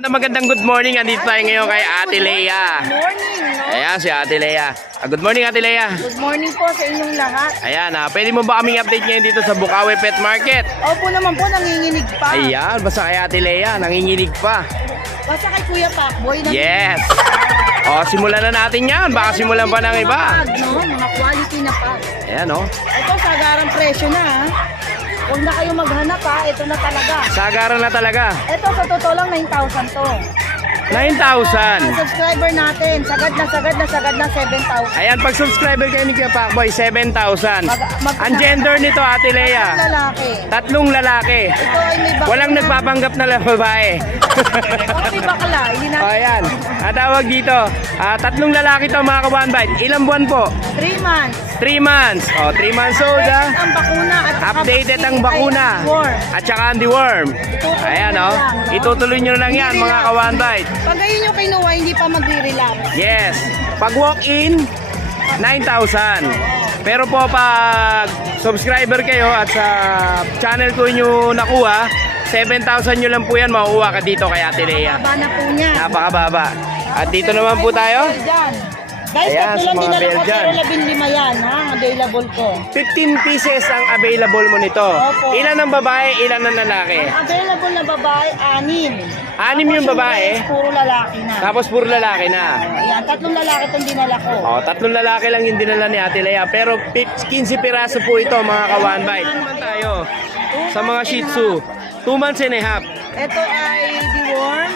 Magandang good morning. Andito tayo ngayon kay Ate Lea. Morning, no? Ayan si Ate Lea. Good morning, Ate Lea. Good morning po sa inyong lahat. Ayan, pwede mo ba kaming update ngayon dito sa Bukawi Pet Market? Opo naman po, nanginginig pa. Ayan, basta kay Ate Lea, nanginginig pa. Basta kay Kuya Pacboy. Yes. O, simulan na natin yan. Baka simulan pa ng iba. No? Mga quality na pag. Ayan, o. Ito, sagarang presyo na, ha? Huwag na kayo maghanap, ha? Ito na talaga. Sagaran na talaga. Ito, sa totoo lang, 9,000 to. 9,000. Ang subscriber natin, sagad na 7,000. Ayan, pag subscriber kayo ni Kuya Pacboy, 7,000. Mag- Ang gender nito, Ate Lea, Lalaki. tatlong lalaki. Ito ay may bakla. Walang nagpapanggap na babae. O, may bakla. Hindi O, natin. ayan. Tawag dito. Tatlong lalaki to mga ka-one bite. Ilang buwan po? 3 months. 3 months. O, 3 months old ha. Updated ang bakuna at saka Updated ang vaccine bakuna. ay worm. At saka ang deworm. Ayan o. Itutuloy nyo lang yan mga ka-one bite. Pag ayun yung kinuha, hindi pa magre-relax. Yes. Pag walk-in, 9,000. Pero po pag subscriber kayo at sa channel ko nyo nakuha, 7,000 nyo lang po yan makukuha ka dito kay Ate Lea. Baba na po niya. Napakababa. At dito naman po tayo. Guys, Ayan, tatlo lang sa mga dinala ko, Belgian. pero 15 yan, ha? Available ko. 15 pieces ang available mo nito. Opo. Ilan ang babae, ilan ang lalaki? Ang available na babae, 6. Anim yung babae. Puro lalaki na. Tapos puro lalaki na. Ayan, 3 lalaki itong dinala ko. O, 3 lalaki lang yung dinala ni Ate Lea. Pero 15 piraso po ito mga ka-one bite. Naman tayo sa mga Shih Tzu. 2 months and a half. Ito ay deworm.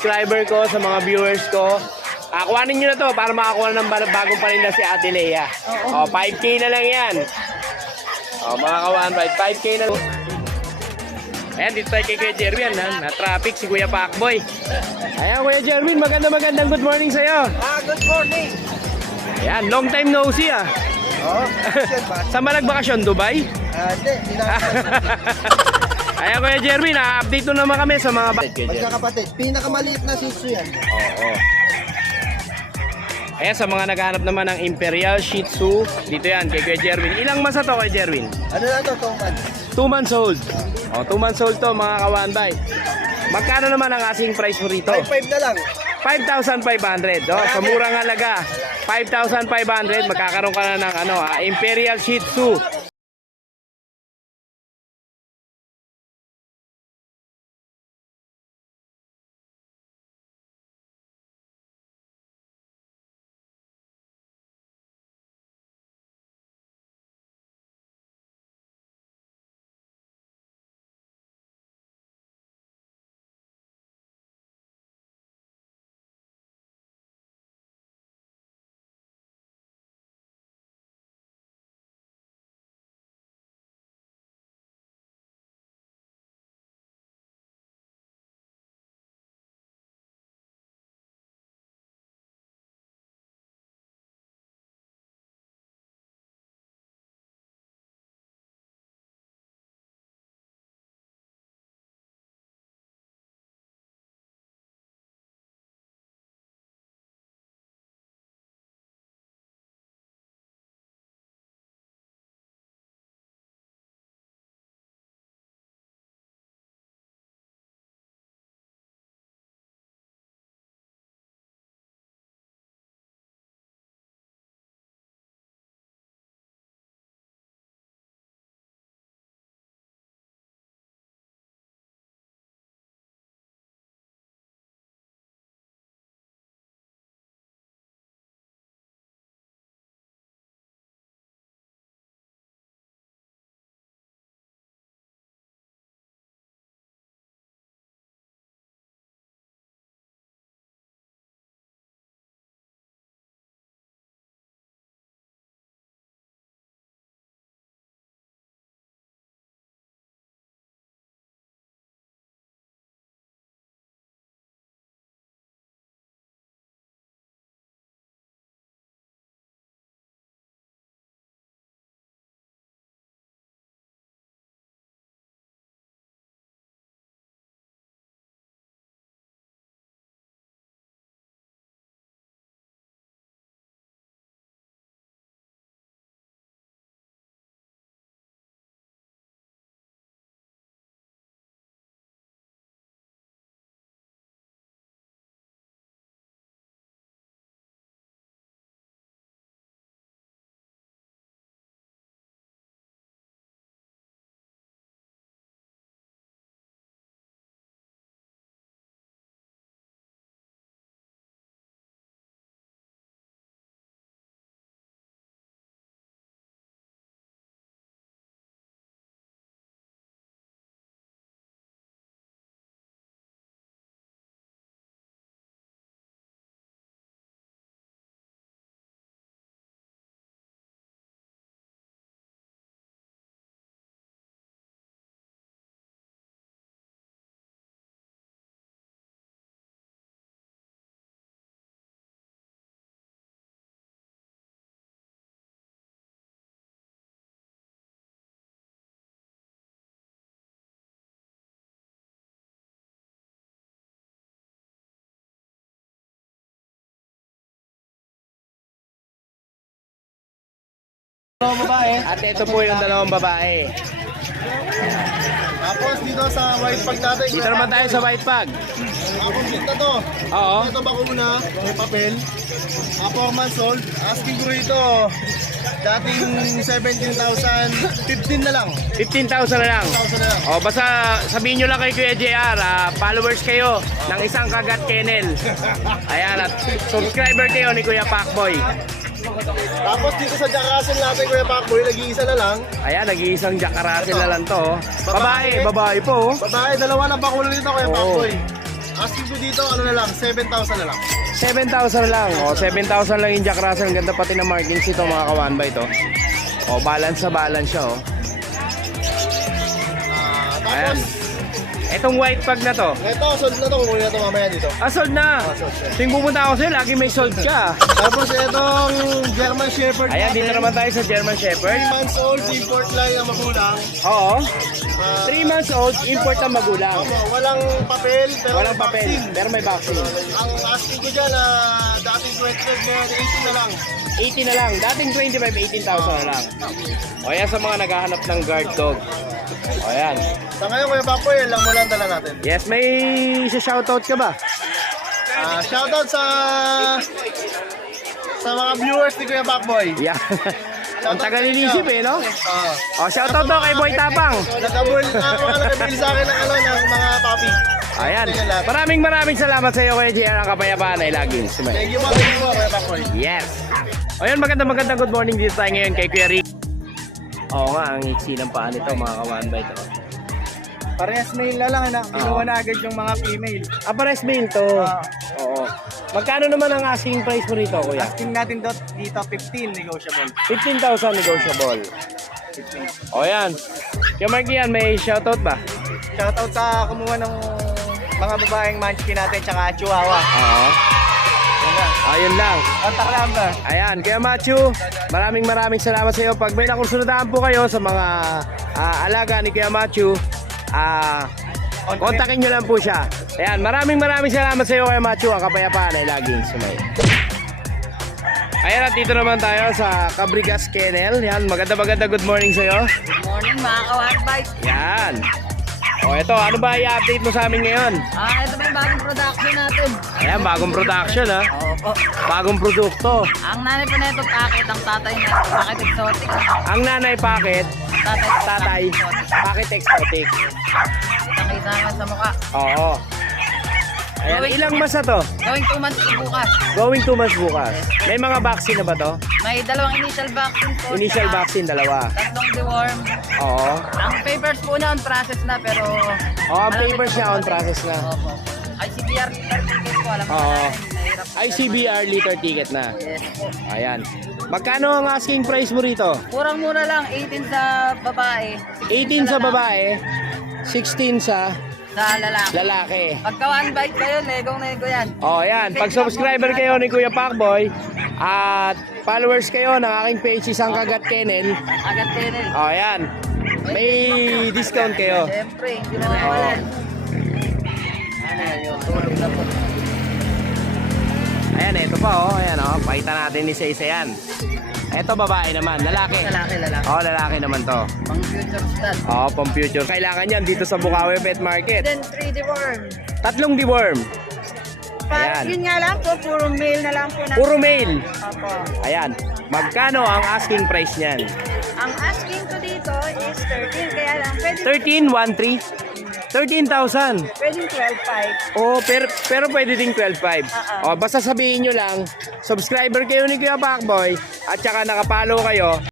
subscriber ko, sa mga viewers ko. Kuhanin nyo na to para makakuha ng bagong paninda si Ate Lea. Oo. 5K na lang yan. Mga kawan, 5K na lang. Ayan, dito tayo kay Kuya Jerwin, na-traffic si Kuya Pacboy. Ayan, Kuya Jerwin, magandang good morning sa'yo. Good morning. Ayan, long time no see Oh, Saan ba nagbakasyon? Dubai? hindi lang. Ayan, Kuya Jerwin, update na naman kami sa mga Magkakapatid, pinakamaliit na Shih Tzu yan. Oo. Ayan, sa mga naghahanap naman ng Imperial Shih Tzu, dito yan, kay Kuya Jerwin. Ilang months na to, Kuya Jerwin? Ano na to, Toman? 2 months old. 2 months old to, mga kawanbay. Magkano naman ang asking price mo rito? 5-5 na lang. 5,500. Sa murang halaga, 5,500, magkakaroon ka na ng Imperial Shih Tzu. At ito po yung dalawang babae. Tapos dito sa white pag natin. Dito naman tayo sa white pag. Complete na to. Oo. Ito bakuna, may papel. 4 months old. Asking ko rito, dating 17,000, 15 na lang. 15,000 na lang. 15,000 na lang. Basta sabihin nyo lang kay Kuya JR, followers kayo ng isang kagat kennel. Ayan, at subscriber kayo ni Kuya Pacboy. Tapos dito sa Jack Russell natin, Kuya Pacboy, nag-iisa na lang. Ayan, nag-iisang Jack Russell na lang to. Babae po. Babae, dalawa na bakuna nito, Kuya Oo. Pacboy. Asking ko dito, ano na lang, 7,000 na lang. 7,000 lang. O, 7,000 lang yung Jack Russell. Ang ganda pati ng markings ito mga kawan ba ito. O, balance na balance siya, o. Ayan. Tapos, Itong white pag na to. ito, sold na to. Kukunin na to mamaya dito. Sold na. Sold na. Tuwing pumunta ako sa'yo, lagi may sold ka. Tapos itong German Shepherd Ayan, dito naman tayo sa German 3 Shepherd. months old, import line ang magulang. Oo. Ah, 3 months old, import ang magulang. Opo, walang papel, pero Walang may papel, vaccine. pero may vaccine. Ang asking ko dyan, dating 25 ngayon, 18 na lang. 80 na lang. Dating 25, 18,000 na lang. O yan sa mga naghahanap ng guard dog. O yan. Sa ngayon, Kuya Papoy, lang mo lang dala natin. Yes, may shoutout ka ba? Shoutout sa mga viewers ni Kuya Papoy. Yeah. Ang tagal inisip eh, no? Oo. O, shoutout daw kay Boy Tapang. Nagkabili sa akin ng mga papi. Ayan. Maraming salamat sa iyo, Kuya JR. Ang kapayapaan ay laging sumay. Thank you, Kuya Papoy. Yes. O yun, magandang good morning dito tayo ngayon kay Kuya Rick. Oo nga, ang iksi ng paa nito, mga kawan ba ito? Parehas mail na lang, anak. Ginawa na agad yung mga female. Pares mail to. Oo. Magkano naman ang asking price mo rito, Kuya? Asking natin dito 15 negotiable. 15,000 negotiable. O yan. Kaya Marky yan, may shoutout ba? Shoutout sa kumuha ng mga babaeng munchkin natin tsaka chihuahua. Oo. Ayun lang. Contact number. Ayan, kaya Matthew, maraming salamat sa iyo. Pag may nakusunodaan po kayo sa mga alaga ni Kuya Matthew, kontakin nyo lang po siya. Ayan, maraming salamat sa iyo, Kuya Matthew. Ang kapayapaan ay laging sumay. Ayan, at dito naman tayo sa Cabrigas Kennel. Yan, maganda good morning sa iyo. Good morning mga ka-One Yan. O ito, ano ba i-update mo sa amin ngayon? Ito ba yung bagong production natin? Ayan, bagong production ha. Opo. Bagong produkto. Ang nanay pa nito packet, ang tatay na packet exotic. Ang nanay packet, tatay, packet exotic. Nakita naman sa mukha. Oo. Ayan, ilang mas na to? Going 2 months po bukas. Going 2 months bukas. May mga vaccine na ba to? May dalawang initial vaccine po. Initial tsaka vaccine, dalawa. Tatlong deworm. Oo. Ang papers po na on process na pero... Oo, ang malapit papers na niya po on natin. process na. Opo. ICBR certificate po, alam mo Oo. na. Nahirap po. ICBR liter ticket na. Yes po. Ayan. Magkano ang asking price mo rito? Murang-mura lang, 18 sa babae. 18 sa babae, 16 sa Sa lalaki. lalaki. Pagka one bite kayo, negong-nego yan. Oh, ayan. Pag subscriber kayo ni Kuya Pacboy at followers kayo ng aking page, Isang Kagat Kennel, Agad kayo rin. oh, ayan. May discount kayo. Siyempre, hindi mo mawalan. Ano yun, tulog na po. Ayan, ito pa oh. Ayan oh. Pakita natin isa-isa yan. Ito babae naman, lalaki. Lalaki. Oh, lalaki naman to. Pang future stud. Oh, pang future. Kailangan yan dito sa Bukawi Pet Market. Then 3D worm. 3 deworm. Ayan. Yun nga lang po, puro male na lang po. Puro male. Opo. Ayan. Magkano ang asking price niyan? Ang asking ko dito is 13, kaya lang pwede 13,1,3. 13,000. pwedeng 12.5. Oh, pero pwede ding 12.5. Oh, basta sabihin nyo lang, subscriber kayo ni Kuya Pacboy at saka nakapalo kayo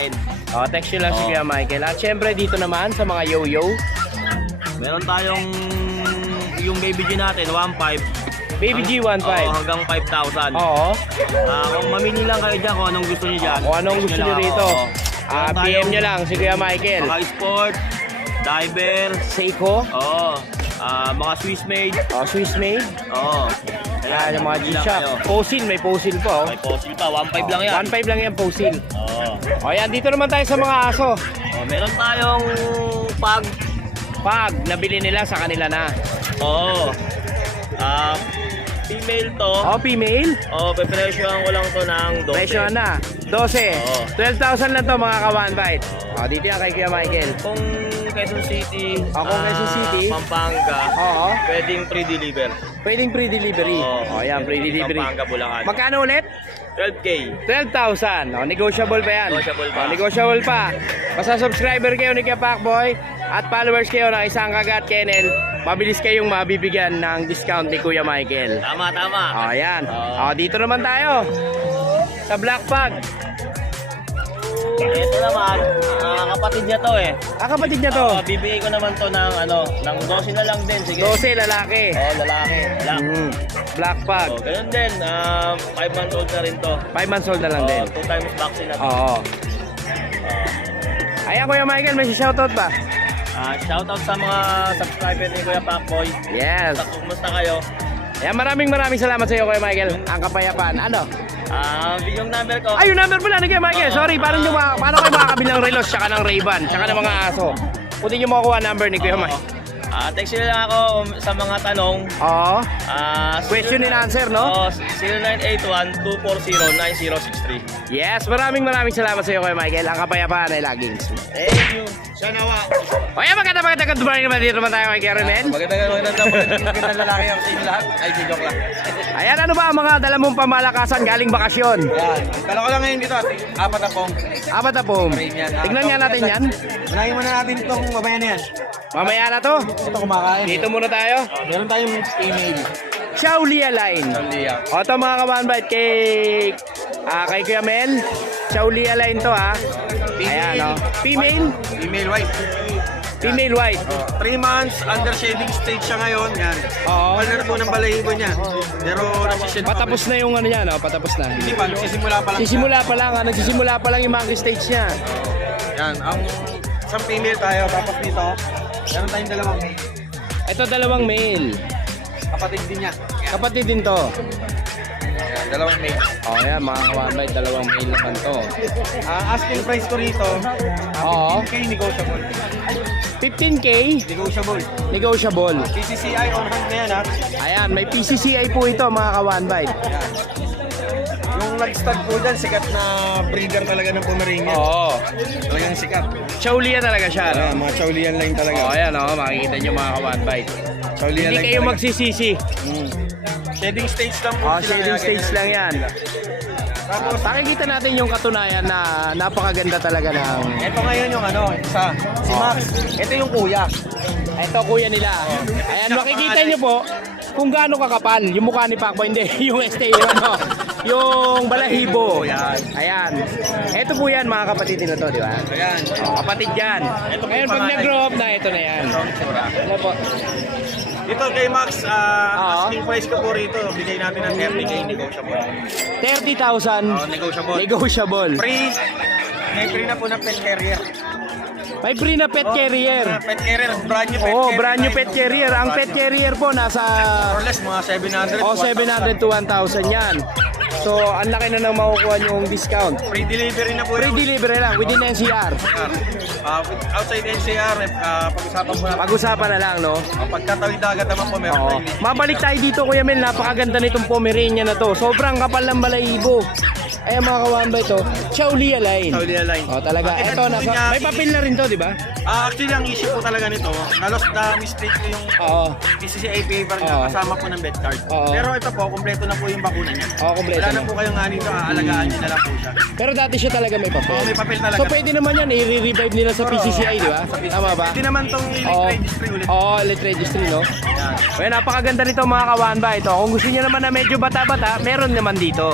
akin. Text nyo lang si Oo. Kuya Michael. At syempre dito naman sa mga yo-yo. Meron tayong yung baby G natin, 1.5. Baby G 1.5. Oo, hanggang 5,000. Oo. Kung mamili lang kayo dyan kung anong gusto niyo dyan. Kung anong text gusto nyo nyo lang rito. ako. Meron PM tayong nyo lang si Kuya Michael. Mga sport, diver, Seiko. mga Swiss made. Swiss made. Oo. Ayan, yung mga mamili lang G-Shock. kayo. Fossil, may fossil po. May fossil pa, 1.5 lang yan. 1.5 lang yan, fossil. Oo. O yan, dito naman tayo sa mga aso. Meron tayong pag. Pag nabili nila sa kanila na. Oo. Female to. Female. Pepresyohan ko lang to ng 12. Presyo na. 12. Oo. 12,000 lang to mga ka-one bite. Dito yan kay Kuya Michael. Kung Quezon City, Kung Quezon City, Pampanga, Oo. pwedeng pre-deliver. Pwedeng free delivery. Yan, free delivery. Pampanga, Bulacan. Magkano ulit? 12K. 12,000. Negotiable pa yan. Negotiable pa. Negotiable pa. Basta subscriber kayo ni Kuya Pacboy at followers kayo ng isang kagat kennel, mabilis kayong mabibigyan ng discount ni Kuya Michael. Tama, tama. Yan. Oo. Dito naman tayo. Sa Black Pug. Ito naman, kapatid niya to eh. Kapatid niya to. Bibigay ko naman to ng ng 12 na lang din. Sige. 12 lalaki. Lalaki. Black. Black Pug. Ganun din, 5 months old na rin to. 5 months old na lang din. 2 times vaccine na to. Oo. Ayan Kuya Michael, may shoutout ba? Shoutout sa mga subscriber ni Kuya Pacboy. Yes. Kumusta kayo? Ayan, maraming salamat sa iyo Kuya Michael. Ang kapayapaan. Ano? Yung number ko. Yung number pala ni Kuya Michael. Sorry, paano kayo makakabili ng relos tsaka ng Ray-Ban tsaka ng mga aso? Pwede nyo makukuha number ni Kuya Michael. Text nyo lang ako sa mga tanong. Oo. Question and answer, no? 0981-240-9063. Yes, maraming salamat sa iyo Kuya Michael. Ang kapayapaan ay laging smooth. Thank you. Ayan, maganda good morning naman. Dito naman tayo kay Kuya Renel. Magandang lalaki ako sa inyo lahat. Ay, joke lang. Ayan, ano ba ang mga dala mong pamalakasan galing bakasyon? Yan. Dala ko lang ngayon dito. 4 na pong. Apat na po. Tignan nga natin yan. Unahin muna natin itong mamaya na yan. Mamaya na to. Ito kumakain. Dito muna tayo. Meron tayong email. Shaulia line. O ito mga kabanbait kay Kuya Mel. Shaulia line to ha. Ayan o. Female? Email white. Female white. 3 months, under shading stage siya ngayon. Yan. Oo. Color po ng balahibo niya. Pero nagsished pa. Patapos na yung ano niya no? Patapos na. Hindi pa, nagsisimula pa lang. Sisimula pa lang ha. Nagsisimula pa lang yung monkey stage niya. Yan, ang isang female tayo. Tapos dito, meron tayong dalawang male. Ito dalawang male. Kapatid din niya. Kapatid din to. Yan, dalawang male. O yan mga kabanbait. Dalawang male naman to. Asking price ko rito, Oo. 15K negotiable. 15K. Negotiable. Negotiable. PCCI on hand na yan ha. Ayan. May PCCI po ito mga kabanbait. Yan. Yung nag-start po dyan, sikat na breeder talaga ng Pomeranian. Oo. Talagang sikat. Shaulia talaga siya no? Mga Chaulian line talaga. Ayan o. Makikita nyo mga ka-one bite. Chaulian Hindi line kayo talaga. magsisisi. Shading stage lang po. sila Shading kaya stage ganyan. lang yan. Tapos, Pakikita natin yung katunayan na napakaganda talaga ng... ito ngayon yung isa. Si Max. Ito yung kuya. Ito kuya nila. Ayan, makikita nyo po kung gaano kakapal. Yung mukha ni Pacboy, hindi. Yung yung ano. Yung balahibo. Ayan. Ito po yan mga kapatid nila to, di ba? Ayan. Kapatid yan. Ngayon pag nag-grow up na, ito na yan. Ano po? Dito kay Max, asking price ko po rito. Bigay natin ng 30K negotiable. 30,000 Negotiable. negotiable. Free. May free na po na pet carrier. May free na pet carrier. Pet carrier. Brand new pet Oh, carrier. brand new pet carrier. Ang pet carrier po nasa More or less, mga 700. 700 to 1,000 yan. So, ang laki na nang makukuha yung discount. Free delivery na po. Free yun. delivery lang within NCR. Outside NCR, pag-usapan mo na. Pag-usapan na lang, no? Pagkatawid dagat naman po, meron Oo. tayong libre. Mabalik tayo dito, Kuya Mel. Napakaganda nitong Pomeranian na to. Sobrang kapal ng balahibo. Ayan mga kawambay to. Chaulia line. Chaulian line. Oh, talaga. Ang Ito, edad po nasa, niya may papel na rin to, di ba? Actually, ang issue po talaga nito, na-lost na mistake ko yung Oo. PCCI paper niya Oo. kasama po ng bed card. Oo. Pero ito po, kompleto na po yung bakuna niya. Oo, kompleto Wala na. na po kayong ani ito, aalagaan niyo na lang po siya. Pero dati siya talaga may papel. Oo, may papel talaga. So pwede naman yan, i-revive nila sa PCCI, di ba? Tama ba? Hindi naman tong elite Oo. registry ulit. Oo, elite registry, no? Yan. Well, napakaganda nito mga kawanba. Ito, kung gusto niyo naman na medyo bata-bata, meron naman dito.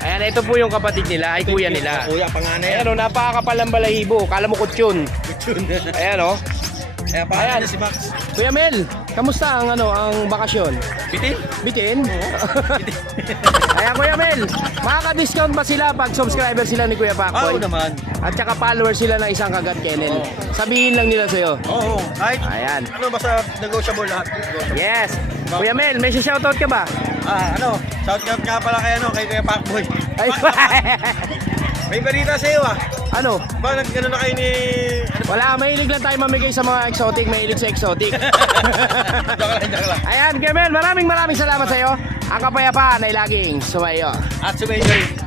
Ayan, ito po yung kapatid nila, ay kuya nila. Kuya, panganay. Ayan o, napakakapal ng balahibo. Kala mo kutsyon. Ayan o. Kaya Ayan. pangalan niya si Max. Kuya Mel, kamusta ang bakasyon? Bitin? Bitin? Ayan Kuya Mel, makaka-discount ba sila pag subscriber sila ni Kuya Oo Pacboy? naman. At saka follower sila ng isang kagat kennel. Sabihin lang nila sa'yo. Oo. Kahit Ayan. ano, basta negotiable lahat. Negotiable. Yes. Kuya Mel, may shoutout ka ba? Shout out nga pala kay Kuya Pacboy. Ay, May balita sa iyo ano? Ba, nag-ano na kayo ni... Wala, mahilig lang tayo mamigay sa mga exotic, mahilig sa exotic. Joke lang. Ayan, Kuya Mel, maraming salamat sa iyo. Ang kapayapaan ay laging sumayo. At sumayo rin.